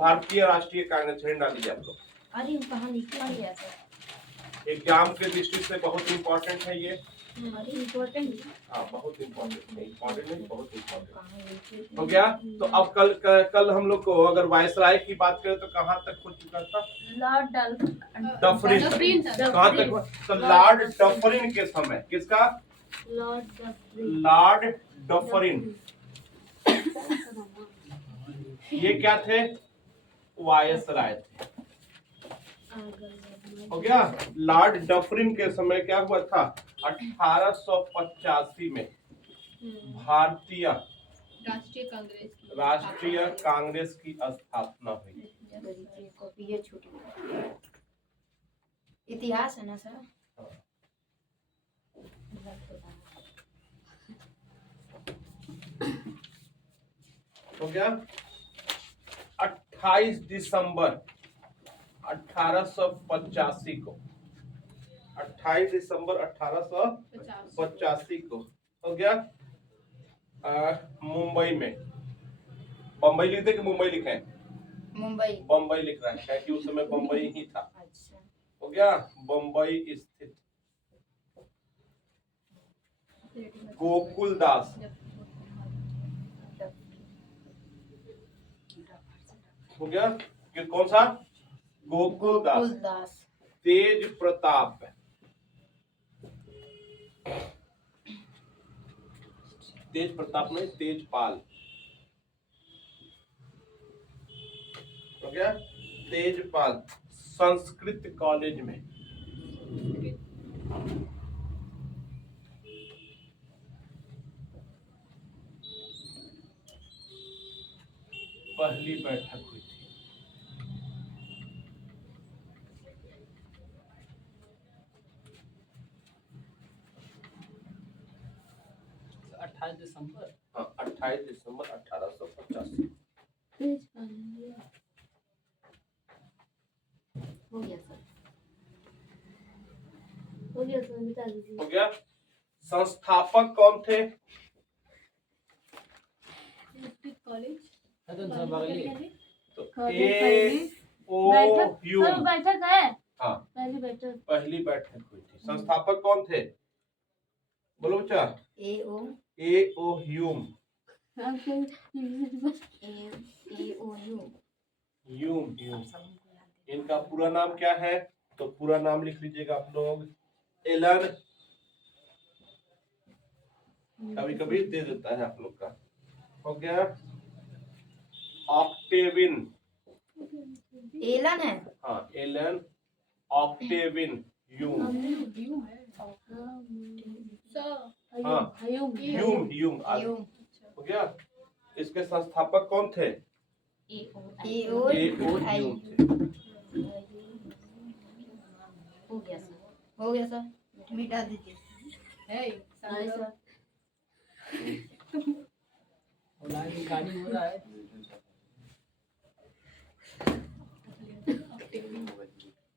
भारतीय राष्ट्रीय कांग्रेस झंडा डालिए आप लोग। अरे कहाँ लिखा है सर? एग्जाम के दृष्टि से बहुत इम्पोर्टेंट है ये। अरे इम्पोर्टेंट। हाँ बहुत इम्पोर्टेंट है, इम्पोर्टेंट नहीं बहुत इम्पोर्टेंट हो गया। तो अब कल हम लोग को अगर वायसराय की बात करें तो कहाँ तक हो चुका था? Lord Dufferin. कहाँ तक हुआ? तो लॉर्ड डफरिन के समय किसका? Lord Dufferin. ये क्या थे? वायसराय थे। हो गया। लॉर्ड डफरिन के समय क्या हुआ था? 1885 में भारतीय राष्ट्रीय कांग्रेस की स्थापना हुई। इतिहास है ना सर? हो गया। 28 दिसंबर 1885 को, 28 दिसंबर 1885 को हो गया मुंबई में। बम्बई लिखते कि मुंबई लिखे? मुंबई। बम्बई लिख रहा है कि उस समय बम्बई ही था। अच्छा। हो गया। बम्बई स्थित गोकुलदास हो गया कि कौन सा? गोकुलदास। तेज प्रताप, तेज प्रताप नहीं तेजपाल हो गया। तेजपाल संस्कृत कॉलेज में पहली बैठक हुई थी। दिसंबर। हाँ 28 दिसंबर 1885। हो गया सर। हो गया सर, बता दीजिए। हो गया। संस्थापक कौन थे? कॉलेज तो ए ओ यू बैठक है। हाँ पहली बैठक हुई थी। संस्थापक कौन थे? बोलो बच्चा। ए ओ ह्यूम। ह्यूम। इनका पूरा नाम क्या है? तो पूरा नाम लिख लीजिएगा आप लोग। एलन, कभी कभी दे देता है आप लोग का। हो गया। ऑक्टेविन। एलन है। हाँ एलन ऑक्टेविन ह्यूम। हाँ ह्यूम हो गया। इसके संस्थापक कौन थे? ए ओ ह्यूम थे। हो गया सर। हो गया सर, मिटा दीजिए। सर गाड़ी हो रहा है।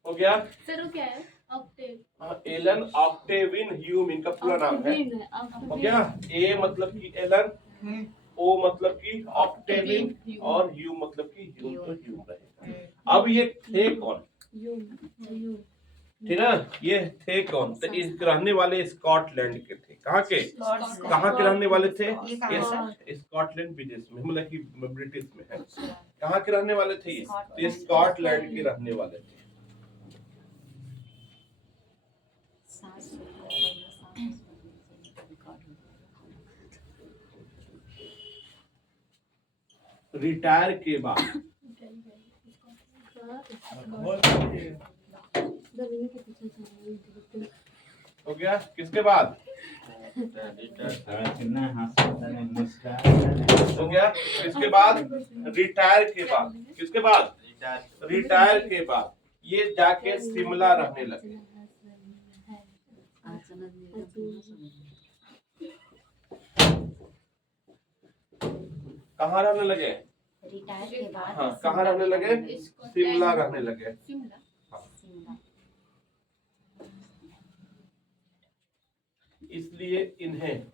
हो गया। सर वो क्या है? ऑक्टेव। हाँ एलन ऑक्टेविन ह्यूम इनका पूरा नाम है। हो गया। ए मतलब कि एलन, ओ मतलब कि ऑक्टेविन और ह्यूम मतलब कि ह्यूम। तो ह्यूम रहेगा। अब ये थे कौन? ठीक ना? ये थे कौन? तो इस रहने वाले स्कॉटलैंड के थे। कहाँ के? कहाँ के रहने वाले थे? स्कॉटलैंड विदेश में, मतलब कि ब्रिटिश में है। कहाँ के रहने वाले थे ये? तो स्कॉटलैंड के रहने वाले थे। रिटायर के बाद हो गया। किसके बाद? हो गया। किसके बाद? रिटायर के बाद। किसके बाद? रिटायर के बाद ये जाके शिमला रहने लगे। कहाँ रहने लगे? रिटायर के बाद। हाँ कहाँ रहने लगे? शिमला रहने लगे। इसलिए इन्हें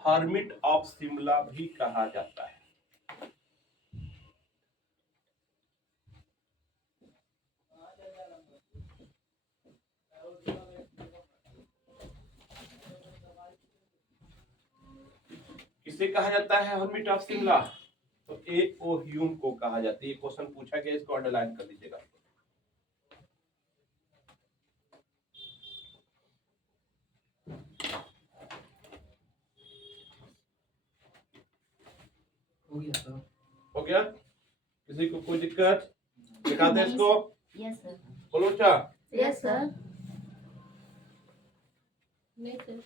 हर्मिट ऑफ शिमला भी कहा जाता है। किसे कहा जाता है हर्मिट ऑफ शिमला? तो ए ओ ह्यूम को कहा जाता है। ये क्वेश्चन पूछा गया, इसको अंडरलाइन कर दीजिएगा। हो गया सर। हो गया? किसी को कोई दिक्कत? दिखाते हैं इसको। Yes sir. बोलो क्या? Yes sir. नहीं सर।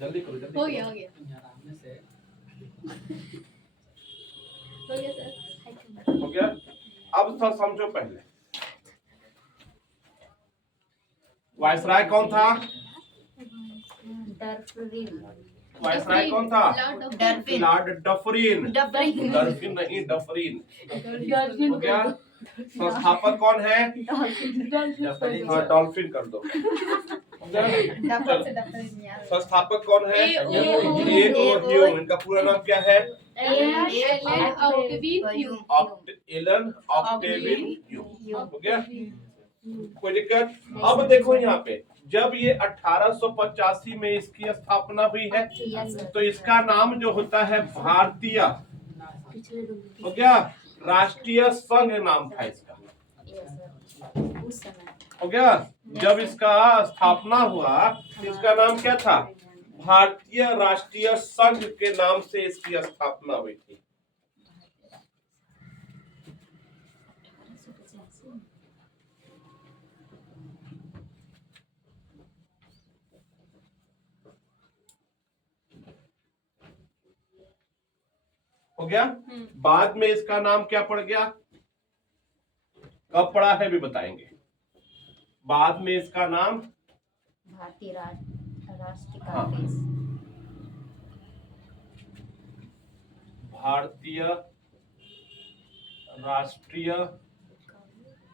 जल्दी करो, जल्दी हो करो। गया, हो गया, आराम से। हो गया सर। हो गया? अब तो समझो पहले, वायसराय कौन था? वायसराय कौन था? डरफिन। Lord Dufferin. डफरिन। डरफिन नहीं, डफरिन। हो गया? संस्थापक कौन है? हाँ, डॉल्फिन कर दो। हो गया? चलो। संस्थापक कौन है? A O Hume. इनका पूरा नाम क्या है? Allan Octavian Hume. Allan Octavian Hume. हो गया? कोई दिक्कत? अब देखो यहाँ पे, जब ये 1885 में इसकी स्थापना हुई है, तो इसका नाम जो होता है भारतीय, हो गया, राष्ट्रीय संघ नाम था इसका। हो गया? जब इसका स्थापना हुआ, इसका नाम क्या था? भारतीय राष्ट्रीय संघ के नाम से इसकी स्थापना हुई थी। हो गया? बाद में इसका नाम क्या पड़ गया? कब पड़ा है भी बताएंगे। बाद में इसका नाम भारतीय राष्ट्रीय हाँ। कांग्रेस। भारतीय राष्ट्रीय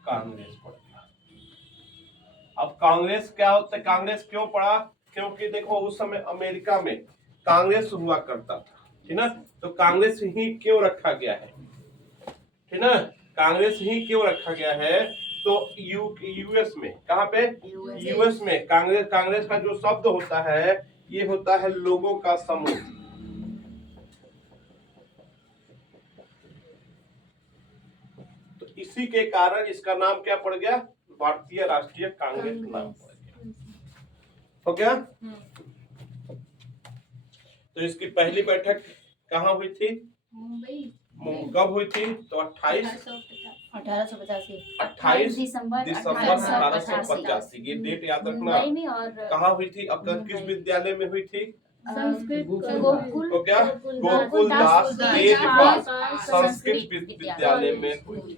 कांग्रेस पड़ गया। अब कांग्रेस क्या होता है? कांग्रेस क्यों पड़ा? क्योंकि देखो उस समय अमेरिका में कांग्रेस हुआ करता था, ठीक ना? तो कांग्रेस ही क्यों रखा गया है, ठीक ना? कांग्रेस ही क्यों रखा गया है? तो यूएस में, कहाँ पे? यूएस में कांग्रेस का जो शब्द होता है, ये होता है लोगों का समूह। तो इसी के कारण इसका नाम क्या पड़ गया? भारतीय राष्ट्रीय कांग्रेस नाम पड़ गया। हो गया? तो इसकी पहली बैठक कहाँ हुई थी? मुंबई। कब हुई थी? तो 28 दिसंबर 1885। ये डेट याद रखना। मुंबई में। और कहाँ हुई थी? अब तक किस विद्यालय में हुई थी? संस्कृत गोकुल। तो क्या? गोकुलदास देखभाल संस्कृत विद्यालय में हुई थी।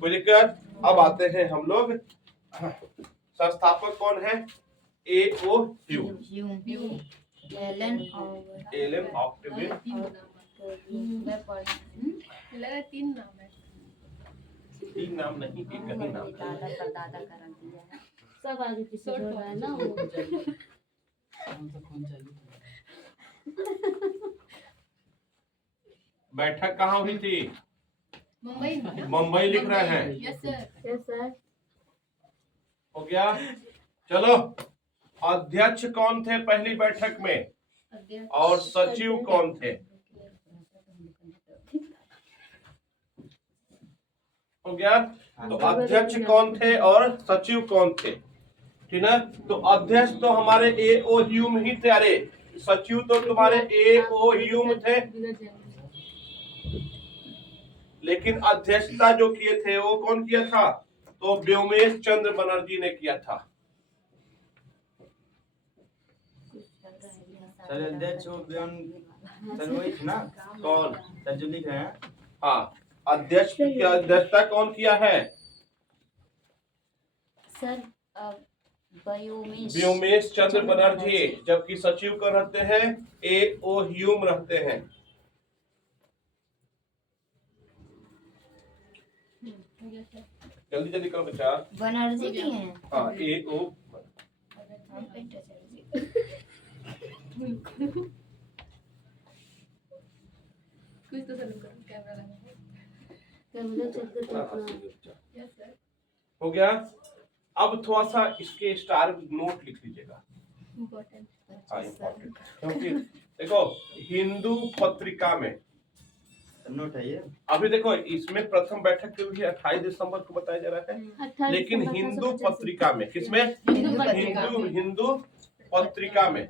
कोई दिक्कत? अब आते हैं हम लोग, संस्थापक कौन है? A O Hume. एलन ऑक्टेविन। लगा 3 नाम है। 3 नाम नहीं, एक ही नाम है। दादा परदादा का रख दिया है। सब आगे पीछे हो रहा है ना वो। कौन सा फोन चाहिए? बैठक कहाँ हुई थी? मुंबई में ना? मुंबई लिख रहे हैं। Yes sir. Yes sir. हो गया? चलो, अध्यक्ष कौन थे पहली बैठक में, अध्यक्ष और सचिव कौन थे? हो गया? तो अध्यक्ष कौन थे और सचिव कौन थे, ठीक है? तो अध्यक्ष तो हमारे ए ओ ह्यूम ही थे। अरे सचिव तो तुम्हारे ए ओ ह्यूम थे, लेकिन अध्यक्षता जो किए थे वो कौन किया था? तो व्योमेश चंद्र बनर्जी ने किया था। सर अध्यक्ष वो बयान सर वही थी ना? कौन? सर जो लिख रहे हैं। हाँ, अध्यक्ष की अध्यक्षता कौन किया है? सर व्योमेश चंद्र बनर्जी। जबकि सचिव कौन रहते हैं? ए ओ ह्यूम रहते हैं। जल्दी जल्दी करो बच्चा। बनर्जी की हैं। हाँ, ए ओ। कुछ तो सर करो, कैमरा लगा। कैमरा चेक करते हैं। Yes sir. हो गया? अब थोड़ा सा इसके स्टार नोट लिख लीजिएगा। इम्पोर्टेंट। हाँ इम्पोर्टेंट, क्योंकि देखो हिंदू पत्रिका में नोट है ये। अभी देखो इसमें प्रथम बैठक जो हुई 28 दिसंबर को बताया जा रहा है, 28 लेकिन दिसंबर हिंदू 1885 पत्रिका में किसमें, हिंदू पत्रिका में। हिंदू पत्रिका में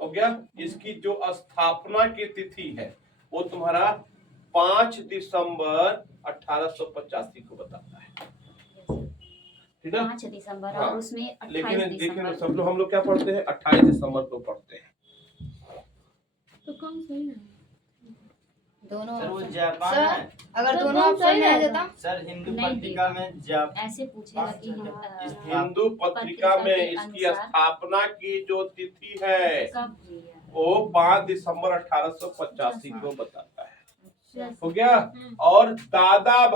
हो गया। इसकी जो स्थापना की तिथि है वो तुम्हारा 5 दिसंबर 1885 को बताता है, ठीक है। 5 दिसंबर हाँ, और उसमें 28 लेकिन दिसंबर सब लोग हम लोग क्या पढ़ते हैं 28 दिसंबर को पढ़ते हैं। तो कौन सही है? दोनों सर वो option- जापान सर, है। अगर तो दोनों कौन ऑप्शन सही में आ रहेगा? जाता सर हिंदू नहीं पत्रिका में ऐसे पूछेगा कि हिंदू पत्रिका में के इसकी अनुसार स्थापना की जो तिथि है कब हुई है? वो 5 दिसंबर 1885 को बताता है, Yes. हो गया। और दादा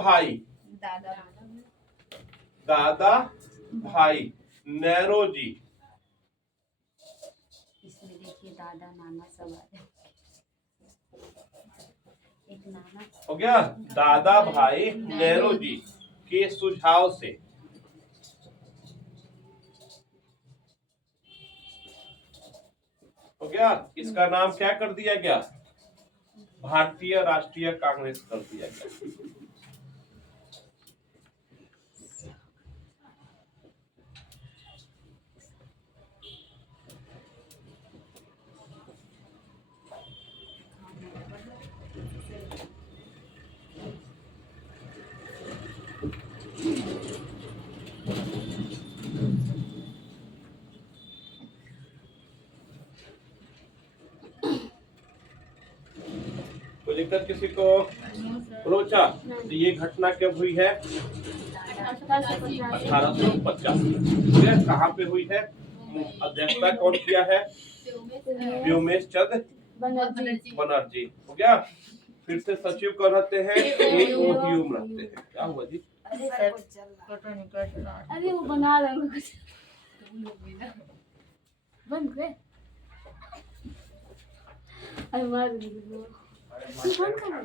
भाई नेरोजी, इसमें देखिए दादा नाना सब आ जाए। एक नाना हो गया। दादा भाई नेरोजी के सुझाव से हो गया, इसका नाम क्या कर दिया गया, भारतीय राष्ट्रीय कांग्रेस कर दिया गया। कोई दिक्कत किसी को? बोलो बच्चा, तो ये घटना कब हुई है, 1850। ठीक है, कहाँ पे हुई है, अध्यक्षता कौन किया है, व्योमेश चंद्र बनर्जी। हो गया। फिर से सचिव कौन रहते हैं, A.O. ह्यूम रहते हैं। क्या हुआ जी, अरे सर फोटो निकल रहा है। अरे वो बना रहे हैं कुछ बंद कर। अरे मार दो। अरे बंद कर।